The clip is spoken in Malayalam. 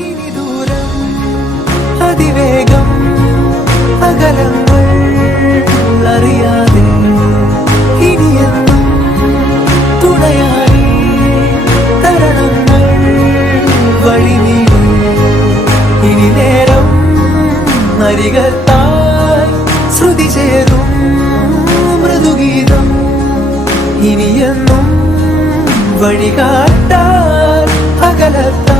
ഇനി ദൂരം അതിവേഗം അകലങ്ങൾ അറിയാതെ ഇനിയെന്നും തുണയായി തരണങ്ങൾ വഴിനീളെ ഇനി നേരം അരികത്തായി ശ്രുതി ചേരും മൃദുഗീതം ഇനിയെന്നും വഴികാട്ടാൻ അകലത്ത